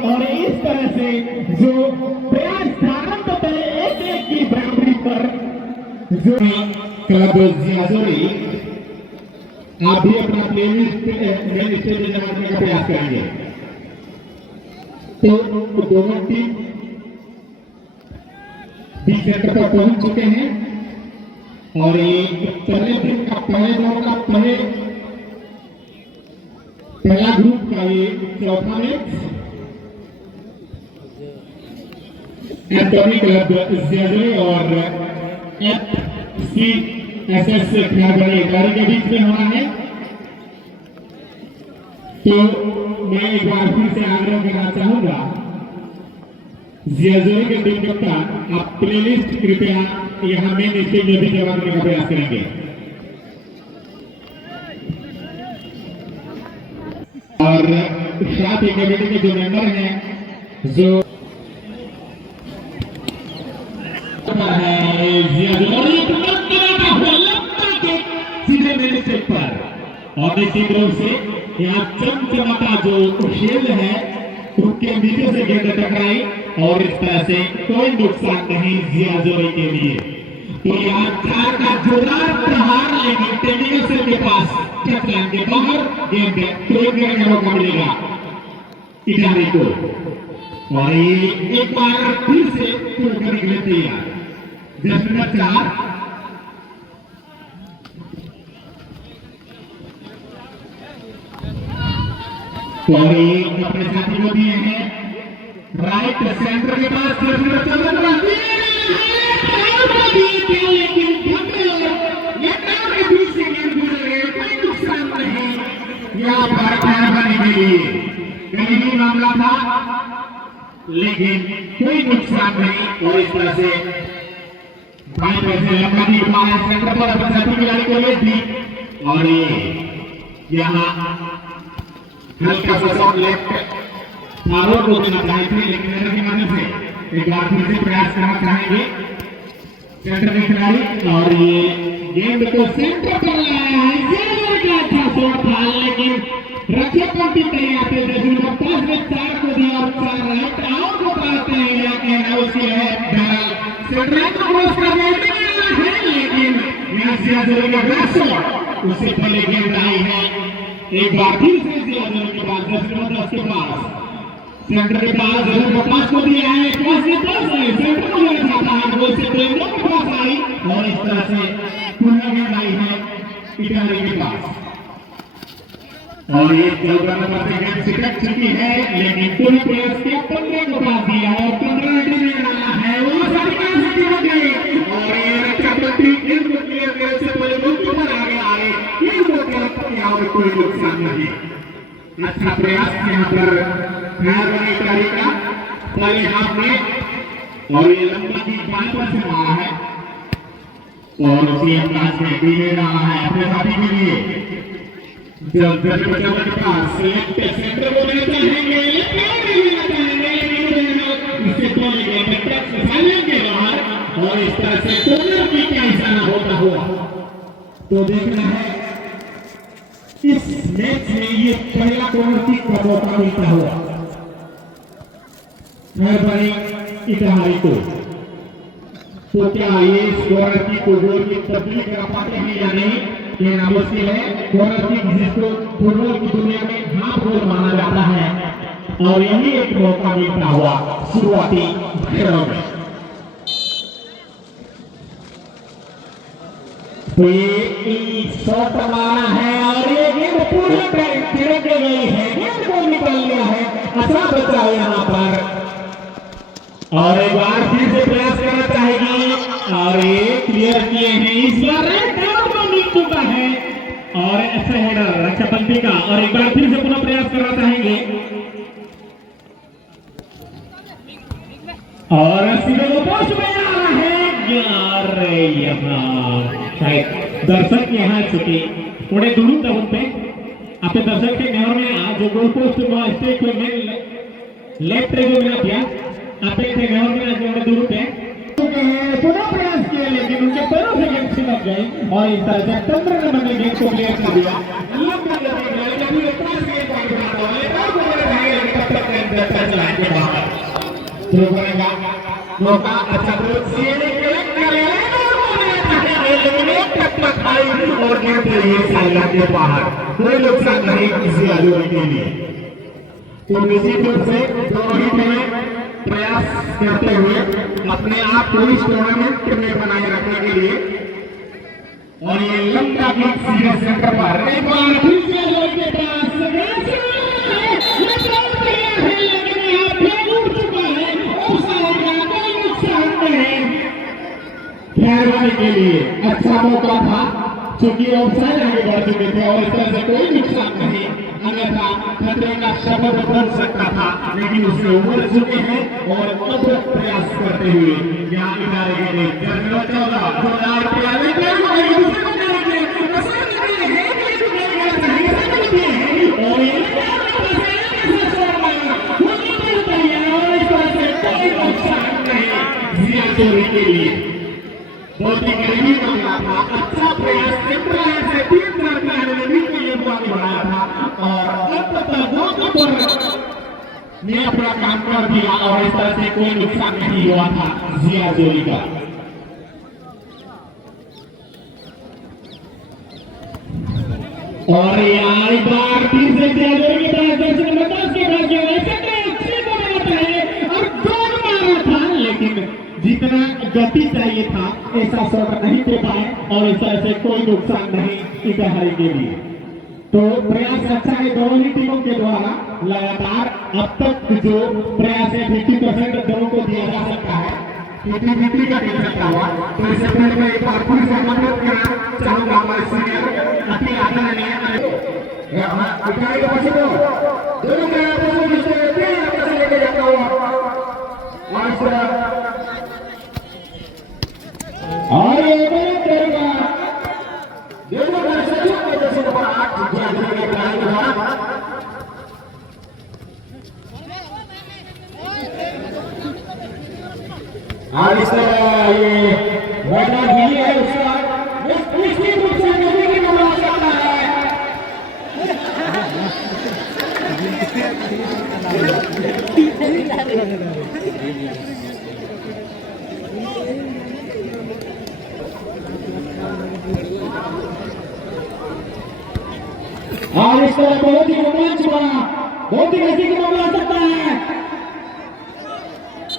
और इस तरह से जो प्रयास धारण होते हैं एक एक की बराबरी पर जो क्लब जियाजोरी आप भी अपना प्लेलिस्ट मेन स्टेज में जमा करने का प्रयास करेंगे। तो दोनों टीम बी सेंटर पर पहुंच चुके हैं और ये पहले दिन का पहला ग्रुप का ये चौथा मैच एंटोनी क्लब जियाजोरी और FCSS खिलाड़ी के बीच में होना है। तो मैं एक बार फिर से आग्रह करना चाहूंगा जियाजोरी के टीम कप्तान आप प्लेलिस्ट कृपया यहाँ मेन स्टेज में भी जमा करने का प्रयास करेंगे। और साथ ही कमेटी के जो मेंबर हैं जो सीधे मेन स्टेज पर और निश्चित रूप से यहाँ चमचमाता जो खेल है उसके नीचे से गेंद टकराई और इस तरह से कोई नुकसान नहीं जियाजोरी के लिए। तो यहाँ चार का जोरदार प्रहार लेकिन टेक्निकल सेल के पास टकराने के बाहर गेंद थ्रो करने का मौका मिलेगा इटारी को और ये एक बार फिर से थ्रो करने के लिए तैयार। जस्ट नंबर 4 और ये अपने साथी को दिए हैं राइट सेंटर के पास गरीबी मामला था लेकिन कोई नुकसान नहीं और इस तरह से बाएं पैर से लंबा दी सेंटर पर अपने साथी खिलाड़ी को ले दी और यहाँ हल्का सा शॉट लेफ्ट फॉरवर्ड को देना चाहे थे लेकिन एरर की वजह से एक बार फिर से प्रयास करना चाहेंगे सेंटर के खिलाड़ी और ये गेंद को सेंटर पर लाया है का अच्छा शॉट था लेकिन रक्षक पंक्ति तैयार थे जैसे नंबर 5 में 4 को दिया और 4 राइट आउट को पाते हैं लेकिन उसकी है सेंटर को क्रॉस करने है लेकिन यहाँ से जियाजोरी का ब्लॉक शॉट उससे पहले गेंद आई है एक बार फिर से जियाजोरी के पास 10 के पास सेंटर के पास जरूर पास को दिया है पास के पास है सेंटर को लेना चाहता है गोल से प्रेम के पास आई और इस तरह से पुनः गेंद आई है इटारी के पास और ये 14 नंबर से गेंद छिटक चुकी है लेकिन पूरी प्रयास के 15 को पास दिया और 15 रेडी में डाला है वो सारी का से हो गई और ये रक्षा मंत्री गेंद को क्लियर करने से पहले गोल पर आ गया है ये तो क्या और कोई नुकसान नहीं। अच्छा प्रयास यहाँ पर इटारी का पहले हाथ में और ये लंबा की बाएं पर से मारा है और उसी अंदाज में भी ले रहा है अपने साथी के लिए जब बच्चों के पास लेफ्ट सेंटर को लेना चाहेंगे इससे पहले गेंद ट्रैक से सालेंगे बाहर और इस तरह से कॉर्नर की का इशारा होता हुआ तो देखना है इस मैच में ये पहला कॉर्नर किक का मौका मिलता हुआ मेहरबानी इटारी को। तो क्या ये कॉर्नर किक को गोल की तब्दील कर पाते हैं या नहीं ये ना मुश्किल है। कॉर्नर किक जिसको फुटबॉल की दुनिया में हाफ गोल माना जाता है और यही एक मौका मिलता हुआ शुरुआती खेलों में। तो ये शॉट मारा है और ये गेंद पूरी छिड़क गई है गेंद को निकाल लिया है अच्छा बचाव यहाँ पर और एक बार फिर से प्रयास करना चाहेगी और ये क्लियर किए हैं इस बार मिल चुका है और अच्छा हेडर रक्षा पंक्ति का और एक बार फिर से पुनः प्रयास करना चाहेंगे और सीधे वो पोस्ट में आ रहा है यहाँ शायद दर्शक यहाँ चुके थोड़े दूर तक उन पे अपने दर्शक के नहर में जो गोल पोस्ट स्टेज में लेफ्ट जो मिला दिया आप नहर में गई और इस तरह से 15 नंबर की गेंद को क्लियर कर दिया। लंबी गेंद लेकिन ये पास गेंद का खिलाड़ी है, एक और बॉलर है लेकिन तब तक गेंद टच लाइन के बाहर थ्रो करेगा। मौका अच्छा थ्रो सीएने के लिए लेकिन एक टक में खाई और गेंद के लिए साइड के बाहर, कोई नुकसान नहीं किसी आयोजन के लिए। तो निश्चित रूप से दोनों ही टीमें प्रयास करते हुए अपने आप को इस टूर्नामेंट में बनाए रखने के लिए, और ये लंबा किक सीधे सेंटर पर एक बार फिर से लोग के पास लेकिन यहाँ पे उड़ चुका है, ऑफसाइड का कोई नुकसान नहीं। खैरवानी के लिए अच्छा मौका था क्योंकि ऑफसाइड आगे बढ़ चुके थे और इस तरह से कोई नुकसान नहीं, अन्यथा खतरे का शब्द बन सकता था, लेकिन उससे उबर चुके हैं और अब प्रयास करते हुए यहाँ इनारे के लिए 14 के लिए बहुत ही गरीबी मामला था। अच्छा प्रयास से 3 रन का आने के लिए बढ़ाया था और अब तक ने अपना काम कर दिया और इस तरह से कोई नुकसान नहीं हुआ था जिया जोली का। और यार एक बार फिर से जिया जोली की तरफ दर्शक नंबर 10 के बाद जो ऐसे अच्छे को बनाता है और गोल मारा था, लेकिन जितना गति चाहिए था ऐसा शॉट नहीं दे पाए और इस तरह से कोई नुकसान नहीं इकहारी के लिए। तो प्रयास अच्छा है दोनों ही टीमों के द्वारा, लगातार अब तक जो प्रयास है 50% दोनों को दिया जा सकता है, 50-50 का खेल सकता हुआ। तो इससे पहले मैं एक बार फिर से अनुरोध करना चाहूंगा हमारे सीनियर अति आदरणीय इकाई के पास दोनों के लेके जाता हुआ और ये करेगा देखो मेरे सचिव के जैसे नंबर 8 जिया जोली के खिलाड़ी द्वारा और इस तरह ये मैदान भी है उसका निश्चित रूप से नदी की बना सकता है। और इस तरह बहुत ही रोमांच बना, बहुत ही नजदीकी मामला आ सकता है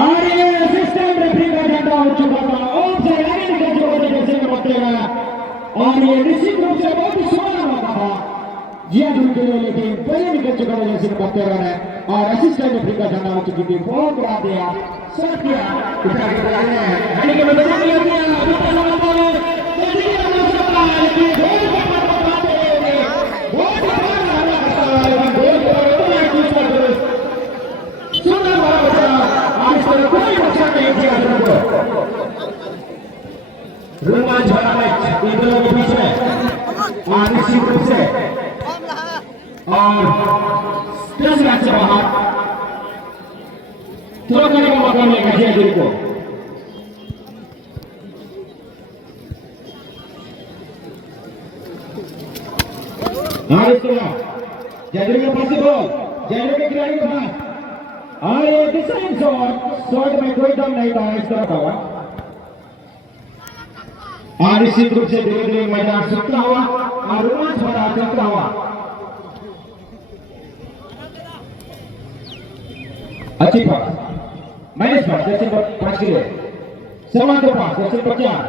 और ये असिस्टेंट रेफरी का झंडा हो चुका था और आगे निकल चुका था जैसे बताया और ये निश्चित रूप से बहुत ही सुनहरा मौका था जिया जोली के लिए, लेकिन पहले निकल चुका था जैसे बताया है और असिस्टेंट रेफरी का झंडा हो चुकी थी। बहुत बड़ा दिया शॉट किया रोमांच भरा मैच इन दोनों के बीच में निश्चित रूप से और 10 रन से बाहर थ्रो करने का मौका मिलेगा जिया जोली को। जिया जोली के पास बॉल, जिया जोली के खिलाड़ी के पास और ये डिसाइड शॉट में कोई दम नहीं था इस तरह का हुआ और निश्चित रूप से धीरे धीरे मैदान सूखता हुआ और रोमांच भरा चलता हुआ। अच्छी पास मैनेज पास जैसे 5 के लिए समान के पास जैसे 50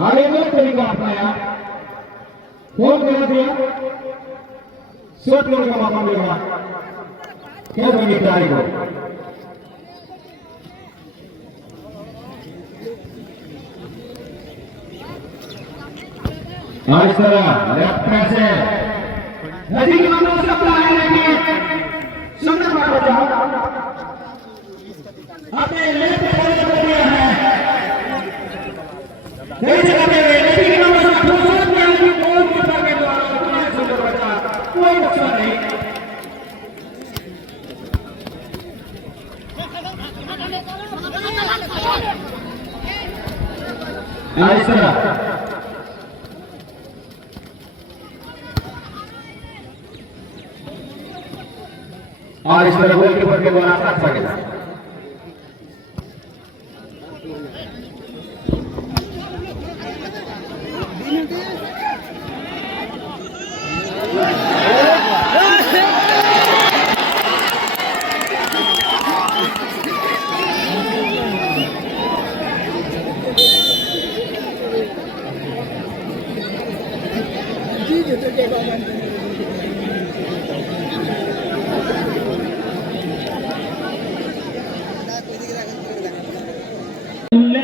और एक तरीका अपनाया, फोन कर दिया, शॉट करने का मौका मिलेगा क्या बनी खिलाड़ी को। और इस तरह लेफ्ट पैर से नजदीकी मामला सकता है, लेकिन सुंदर बात बचाओ अपने लेफ्ट पैर से कर दिया है कई जगह पे नजदीकी मामला सकता है कि गोल कीपर के द्वारा सुंदर बचा, कोई नुकसान नहीं। इस तरह और इस तरह गोलकीपर के द्वारा साथ सकेगा।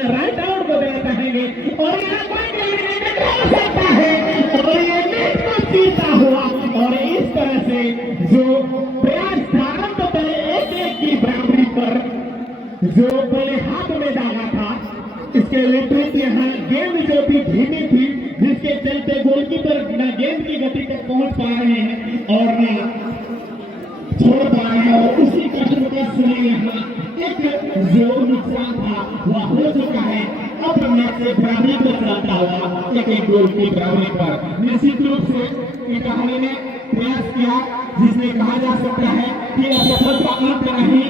राइट आउट को देना चाहेंगे और सकता है और ये नेट को जीता हुआ और इस तरह से जो प्रयास था तो पहले 1-1 की बराबरी पर जो पहले हाथ में डाला था इसके विपरीत यहाँ गेंद जो भी धीमी थी जिसके चलते गोलकीपर न गेंद की गति तक पहुंच पा रहे हैं और न छोड़ पा रहे हैं और उसी कठिनता से यहाँ एक जो नुकसान था वह हो चुका है। अब मैच से बराबरी को चलता हुआ एक गोल की बराबरी पर निश्चित रूप से इस कहानी ने प्रयास किया जिसमें कहा जा सकता है कि असफलता अंत नहीं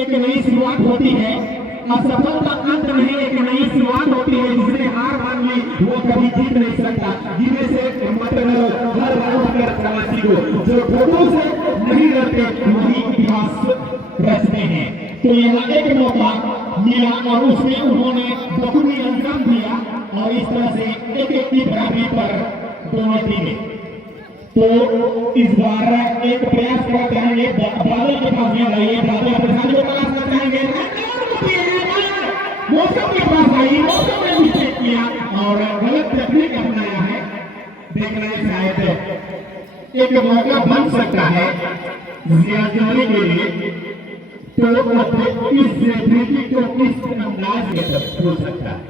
एक नई शुरुआत होती है। असफलता अंत नहीं एक नई शुरुआत होती है। जिसने हार मान ली वो कभी जीत नहीं सकता। जिनमें से मतलब हर राउंड में प्रवासी को जो फोटो से नहीं रहते वही इतिहास रचते हैं। तो यहाँ एक मौका मिला और उसमें उन्होंने बखूबी अंजाम दिया और इस तरह से 1-1 की बराबरी पर दोनों टीमें। तो इस बार एक प्रयास कर चाहेंगे बादल के पास में रहिए बादल अपने साथी को तलाश कर चाहेंगे मौसम के पास आई मौसम ने मिस्टेक किया और गलत तकनीक अपनाया है। देख रहे हैं शायद एक मौका बन सकता है जियादारी के लिए तो इस स्थिति को किस अंदाज में हो सकता है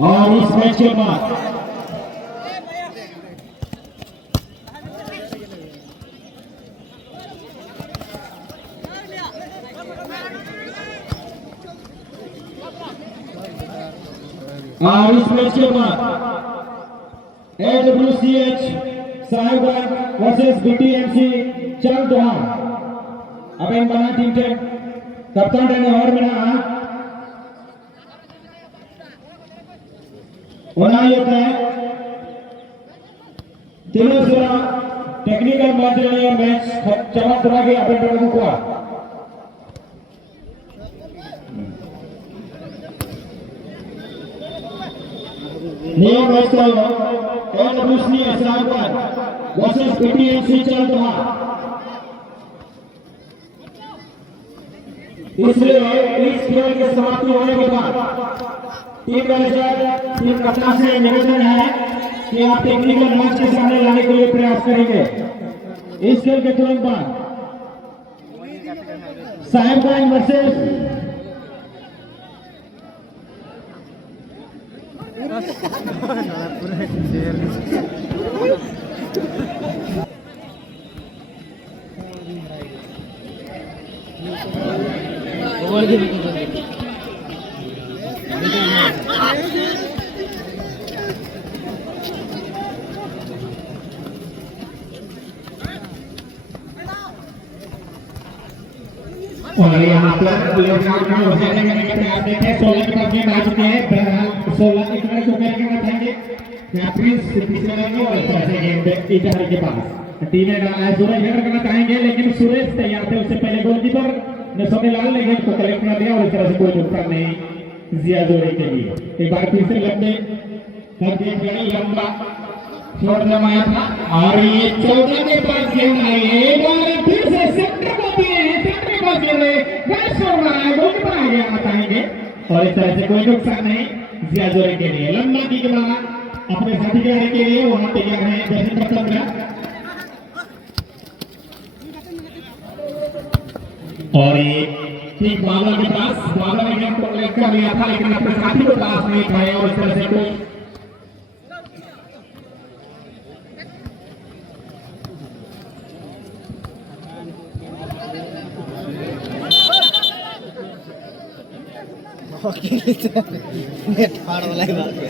और इस मैच के बाद AWCH साहिबगंज वर्सेस BTMC चंदोहा अब इन बना टीम के कप्तान रहने और बना होना ये है तीनों से टेक्निकल मैच रहे मैच चमक चला के अपन लोगों को नियम match AWCH Sahibganj versus BTMC चंदोहा। इसलिए इस खेल के समाप्ति होने के बाद टीम मैनेजर टीम कप्तान से निवेदन है कि आप टेक्निकल मैच के सामने लाने के लिए प्रयास करेंगे। इस खेल के तुरंत बाद साहिबगंज वर्सेस और यहाँ पर प्लेयर ग्राउंड में हो जाने के प्रयास देखे 16 के पास में आ चुके हैं। बहरहाल 16 के खिलाड़ी को करके बताएंगे यहाँ प्रिंस पीछे रहेंगे और ऐसे गेंद इजहार के पास टीमें सूरज हेडर करना चाहेंगे लेकिन सुरेश तैयार थे। उससे पहले गोलकीपर ने सोनेलाल ने गेंद को कलेक्ट कर लिया और इस तरह से कोई नुकसान नहीं जिया जोड़ी के लिए। एक बार फिर से लंबे लंबा शॉट जमाया था और ये 14 के पास गेंद आई है। एक बार फिर से सेंटर को दिए हैं सेंटर को दे रहे बैट्स हो रहा है गोलकीपर आगे आना चाहेंगे और इस तरह से कोई नुकसान नहीं जिया जोड़ी के लिए। लंबा की अपने साथी खिलाड़ी के लिए वहां तैयार है जैसे पसंद और ये ठीक बाबा के पास बाबा ने गेंद को कलेक्ट कर लिया था लेकिन अपने साथी को पास नहीं पाया और इस तरह से कोई नेट फाड़ वाला ही बात है।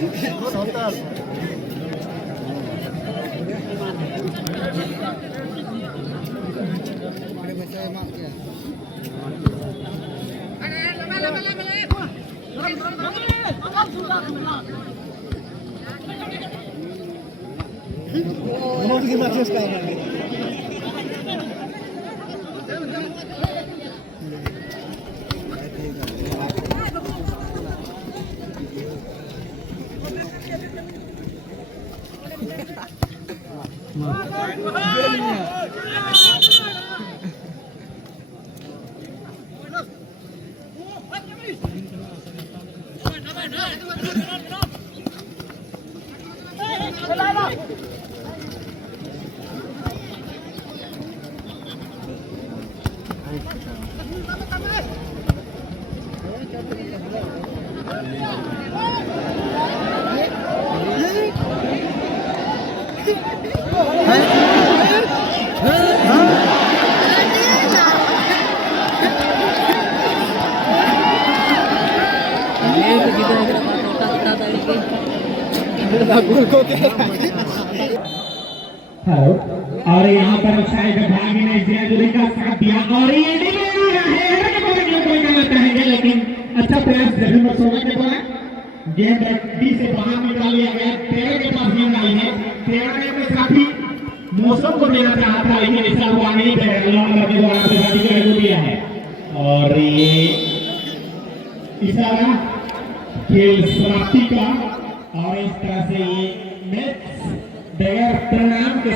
हेलो, और यहाँ पर शायद भागी ने जियाजुली का साथ दिया और ये नहीं ले रहा है कोई गलत कहेंगे, लेकिन अच्छा प्रयास जरूर नंबर 16 के द्वारा गेंद डी से बाहर निकाल लिया गया। 13 के पास गेंद आई है, 13 ने अपने साथी मौसम को देना चाहा था लेकिन ऐसा हुआ नहीं, नंबर के द्वारा अपने साथी को दिया है और ये इशारा खेल समाप्ति का और इस तरह से ये मैच बगैर परिणाम के